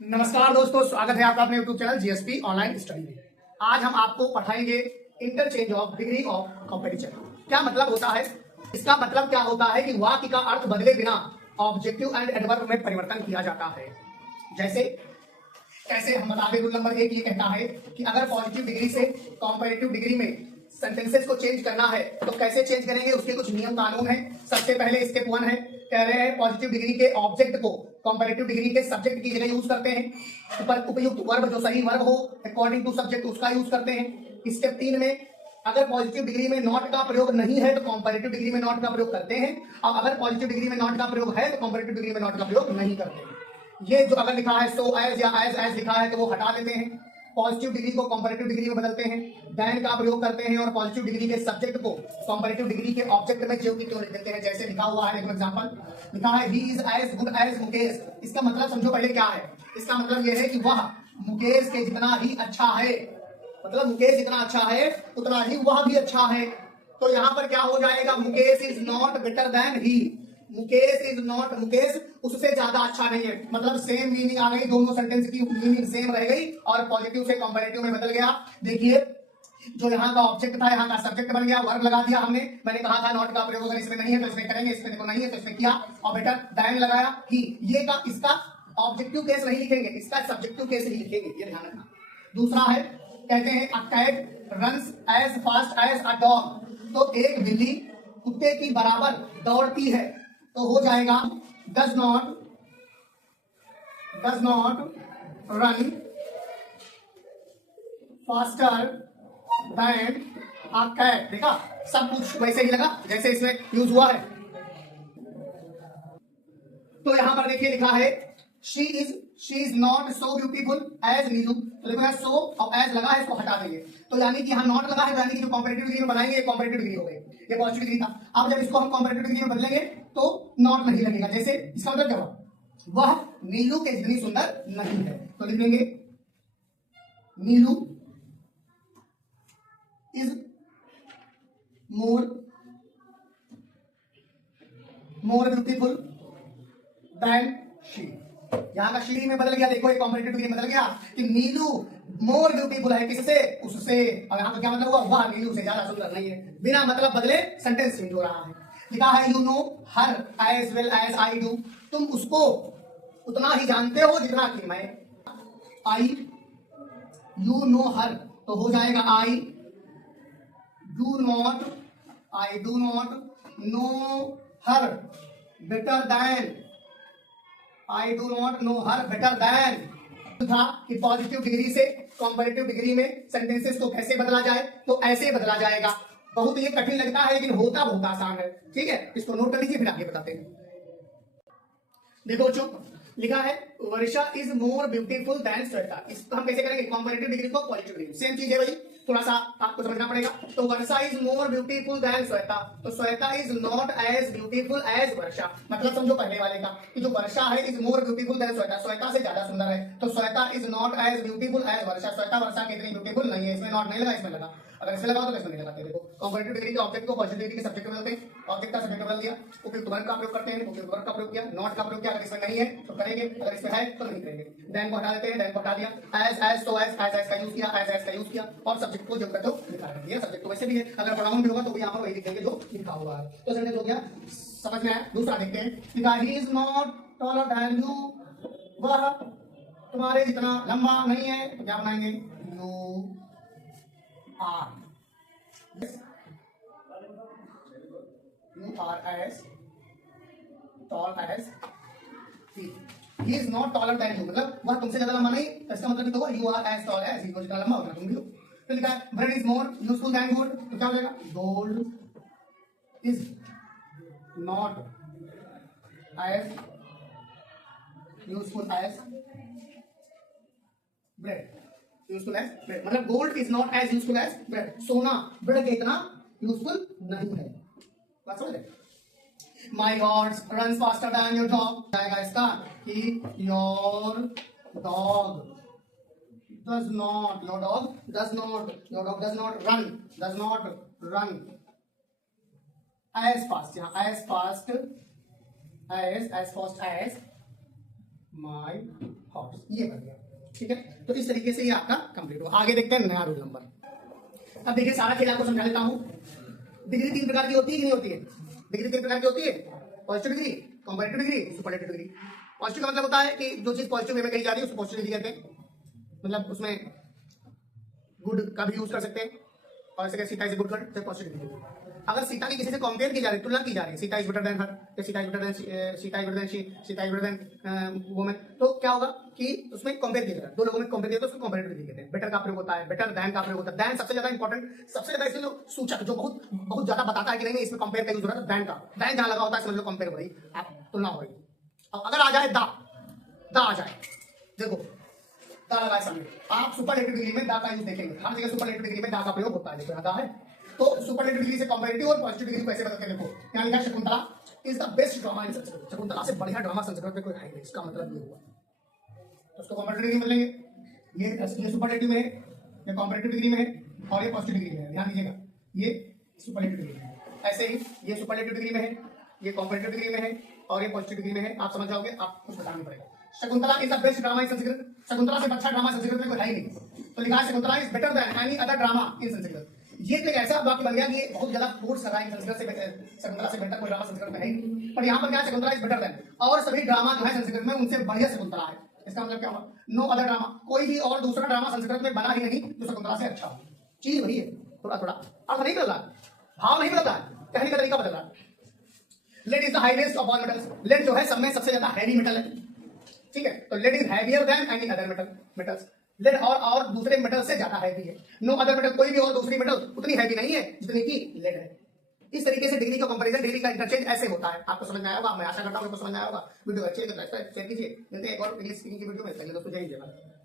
नमस्कार दोस्तों, स्वागत है आपका अपने YouTube channel GSP online study में। आज हम आपको पढ़ाएंगे interchange of degree of competition. क्या मतलब होता है? इसका मतलब क्या होता है कि वाक्य का अर्थ बदले बिना ऑब्जेक्टिव एंड एडवर्ब में परिवर्तन किया जाता है। जैसे कैसे हम बता दें, रूल नंबर 1 ये कहता है कि अगर पॉजिटिव डिग्री से कॉम्पैरेटिव डिग्री में सेंटेंसेस को चेंज करना है तो कैसे चेंज करेंगे, उसके कुछ नियम कानून है। सबसे पहले स्टेप 1 है, कह रहे हैं पॉजिटिव डिग्री के ऑब्जेक्ट को कॉम्पैरेटिव डिग्री के सब्जेक्ट की जगह यूज करते हैं। उपयुक्त वर्ब जो सही वर्ब हो अकॉर्डिंग टू सब्जेक्ट उसका यूज करते हैं। स्टेप 3 में अगर पॉजिटिव डिग्री में नॉट का प्रयोग नहीं है तो कॉम्पैरेटिव डिग्री में नॉट का प्रयोग करते हैं, और अगर पॉजिटिव डिग्री में नॉट का प्रयोग है तो कॉम्पैरेटिव डिग्री में नॉट का प्रयोग नहीं करते हैं। ये जो अगर लिखा है सो एज या एज लिखा है तो वो हटा देते हैं। पॉजिटिव डिग्री को कॉम्पैरेटिव डिग्री में बदलते हैं, देन का प्रयोग करते हैं, और पॉजिटिव डिग्री के सब्जेक्ट को कॉम्पैरेटिव डिग्री के ऑब्जेक्ट में ज्यों की त्यों लिख देते हैं। जैसे लिखा हुआ है, देखो एग्जांपल लिखा है he is as good as Mukesh. इसका मतलब समझो पहले क्या है। इसका मतलब यह है कि वह मुकेश के जितना ही अच्छा है, मतलब मुकेश जितना अच्छा है उतना ही वह भी अच्छा है। तो यहाँ पर क्या हो जाएगा, Mukesh is not better than he. Mukesh is not, Mukesh उससे ज्यादा अच्छा नहीं है, मतलब सेम मीनिंग आ गई, दोनों सेंटेंस की मीनिंग सेम रह गई और पॉजिटिव से कॉम्पैरेटिव में बदल गया। देखिए जो यहाँ का ऑब्जेक्ट था यहाँ का सब्जेक्ट बन गया, वर्ब लगा दिया हमने। मैंने कहा था नॉट का प्रयोग अगर इसमें नहीं है तो इसमें करेंगे, इसमें देखो नहीं है तो इसमें किया, और बेटर देन लगाया ही। ये का इसका ऑब्जेक्टिव केस नहीं लिखेंगे, इसका सब्जेक्टिव केस ही लिखेंगे, ये ध्यान रखना। दूसरा है, कहते हैं a cat runs as fast as a dog. तो एक बिल्ली कुत्ते की बराबर दौड़ती है, तो हो जाएगा does not run faster than a cat. देखा, सब कुछ वैसे ही लगा जैसे इसमें यूज हुआ है। तो यहां पर देखिए लिखा है she is not so beautiful as Neelu. तो देखो सो और एज लगा है, इसको हटा देंगे, तो यानी कि यहाँ नॉट लगा है, तो यानी कि जो कॉम्पैरेटिव डिग्री में बनाएंगे ये कॉम्पैरेटिव डिग्री हो गई, ये पॉजिटिव डिग्री था। अब जब इसको हम कॉम्पैरेटिव डिग्री में बदलेंगे तो नॉट नहीं लगेगा। जैसे इसका मतलब क्या हुआ, वह नीलू के जितनी सुंदर नहीं है, तो लिख देंगे Neelu is more beautiful than she. यहां का शी में बदल गया, देखो एक कॉम्पैरेटिव डिग्री में बदल गया कि नीलू मोर ब्यूटीफुल है किससे, उससे, और यहां का क्या मतलब हुआ, वह नीलू से ज्यादा सुंदर नहीं है। बिना मतलब बदले सेंटेंस चेंज हो रहा है। लिखा है you know her as well as I do. तुम उसको उतना ही जानते हो जितना कि मैं। आई यू नो हर, तो हो जाएगा I do not know her better than, I do not know her better than. था कि पॉजिटिव डिग्री से कॉम्पैरेटिव डिग्री में सेंटेंसेस को कैसे बदला जाए, तो ऐसे बदला जाएगा। बहुत ये कठिन लगता है लेकिन होता बहुत आसान है। ठीक है, इसको नोट कर लीजिए, फिर आगे बताते हैं। देखो चुप लिखा है Varsha is more beautiful than Shweta. इसको हम कैसे करेंगे, कॉम्पैरेटिव डिग्री को पॉजिटिव डिग्री, सेम चीज है भाई, थोड़ा सा आपको समझना पड़ेगा। तो Varsha is more beautiful than Shweta, तो Shweta is not as beautiful as Varsha. मतलब समझो पहले वाले का कि जो वर्षा है is more beautiful than Shweta, Shweta से ज्यादा सुंदर है, तो Shweta is not as beautiful as वर्षा। श्वेता वर्षा के इतनी ब्यूटीफुल नहीं है। इसमें नॉट नहीं लगा, इसमें लगा। अगर इसमें लगाओ तो इसमें नहीं लगाते। देखो कॉम्पैरेटिव डिग्री के ऑब्जेक्ट को पॉजिटिव डिग्री के सब्जेक्ट में बदलते हैं, ऑब्जेक्ट का सब्जेक्ट बदल दिया, उपयुक्त वर्ब का प्रयोग करते हैं, उपयुक्त वर्ब का प्रयोग किया, नॉट का प्रयोग किया। अगर इसमें नहीं है तो करेंगे, अगर इसमें है तो नहीं करेंगे। देन को हटा देते हैं, देन को हटा दिया, एज सो एज का यूज किया, एज का यूज किया, और सब्जेक्ट को जो कहते हो लिखा है। ये सब्जेक्ट तो वैसे भी है, अगर प्रोनाउन भी होगा तो भी यहाँ पर वही लिखेंगे जो लिखा हुआ है। तो सेंटेंस हो गया, समझ में आया। दूसरा देखते हैं, he is not taller than you. वह तुम्हारे जितना लंबा नहीं है, तो क्या बनाएंगे, you are as tall as he. He is not taller than you, मतलब वह तुमसे ज्यादा लंबा नहीं, तो इसका मतलब क्या होगा, you are as tall as he, वो जितना लंबा उतना तुम भी हो। तो लिखा है bread is more useful than gold, तो क्या हो जाएगा, gold is not as useful as bread, मतलब gold is not as useful as bread, सोना bread के इतना यूजफुल नहीं है। बात समझ रहे? My horse runs faster than your dog, जाएगा इसका कि your dog does not run as fast, यहाँ as fast as my horse। Powers, ये बन गया। ठीक है, तो इस तरीके से ये आपका कंप्लीट हुआ। आगे देखते हैं नया रूल नंबर। अब देखिए सारा खेल आपको समझा देता हूँ। डिग्री 3 प्रकार की होती है कि नहीं होती है? डिग्री 3 प्रकार की होती है, positive degree, comparative degree, superlative degree. Positive का मतलब होता है कि जो चीज पॉजिटिव वे में कही जा रही है उसको पॉजिटिव डिग्री कहते हैं, मतलब उसमें गुड का भी यूज कर सकते हैं, और ऐसे Sita is good girl, positive degree. अगर सीता की किसी से कंपेयर की जा रही है, तुलना की जा रही है, Sita is better than her, Sita is better than Sita is better than she, Sita is better than woman, तो क्या होगा कि उसमें कंपेयर किया जाएगा, दो लोगों में कंपेयर किया तो उसको कंपैरेटिव डिग्री कहते हैं। बेटर का प्रयोग होता है, बेटर देन का प्रयोग होता है। देन सबसे ज्यादा इंपॉर्टेंट, सबसे ज्यादा इसलिए सूचक जो बहुत बहुत ज्यादा बताता है कि नहीं इसमें कंपेयर का यूज हो रहा है, देन का। देन जहां लगा होता है समझ लो कंपेयर हो रही, आप तुलना हो रही। अब अगर आ जाए दा आ जाए, देखो दा लगा है सामने, आप सुपरलेटिव डिग्री में दा का यूज देखेंगे, हर जगह सुपरलेटिव डिग्री में दा का प्रयोग होता है। देखो दा है, तो सुपरलेटिव डिग्री से कंपैरेटिव और पॉजिटिव डिग्री को ऐसे बदलते देखो। यहाँ लिखा Shakuntala is the best drama इन संस्कृत, शकुंतला से बढ़िया ड्रामा संस्कृत में कोई है नहीं, इसका मतलब ये हुआ। तो उसको कंपैरेटिव डिग्री में बदलेंगे, ये सुपरलेटिव में है, ये कंपैरेटिव डिग्री में है, और ये पॉजिटिव डिग्री में है। ध्यान दीजिएगा, ये सुपरलेटिव डिग्री में है, ऐसे ही ये सुपरलेटिव डिग्री में है, ये कंपैरेटिव डिग्री में है, और ये पॉजिटिव डिग्री में है। आप समझ जाओगे, आप कुछ बताना पड़ेगा। Shakuntala is the best drama इन संस्कृत, शकुंतला से अच्छा ड्रामा संस्कृत में कोई है ही नहीं, तो लिखा है Shakuntala is better than any other drama इन संस्कृत। ये तो एक ऐसा वाक्य बन गया कि बहुत ज्यादा फोर्स कर रहा है संस्कृत से, शकुंतला से बेहतर कोई ड्रामा संस्कृत में है नहीं, पर यहाँ पर क्या है, शकुंतला इज बेटर देन, और सभी ड्रामा जो है संस्कृत में उनसे बढ़िया शकुंतला है। इसका मतलब क्या हुआ, नो अदर ड्रामा, कोई भी और दूसरा ड्रामा संस्कृत में बना ही नहीं जो शकुंतला से अच्छा हो। चीज वही है, थोड़ा थोड़ा अर्थ नहीं बदल रहा, भाव नहीं बदल रहा, कहने का तरीका बदल रहा है। Lead is the highest of all metals, lead जो है सब में सबसे ज्यादा हैवी मेटल है। ठीक है, तो lead is heavier than any other metals, lead और दूसरे मेटल से ज्यादा हैवी है। नो अदर मेटल, कोई भी और दूसरी मेटल उतनी हैवी नहीं है जितनी की लेड है। इस तरीके से डिग्री का कंपैरिजन, डिग्री का इंटरचेंज ऐसे होता है। आपको समझ में आया होगा, मैं आशा करता हूं आपको समझ में आया होगा। वीडियो अच्छी लगे तो शेयर कीजिए। मिलते हैं एक और इंग्लिश स्पीकिंग की वीडियो में, पहले दोस्तों जय हिंद।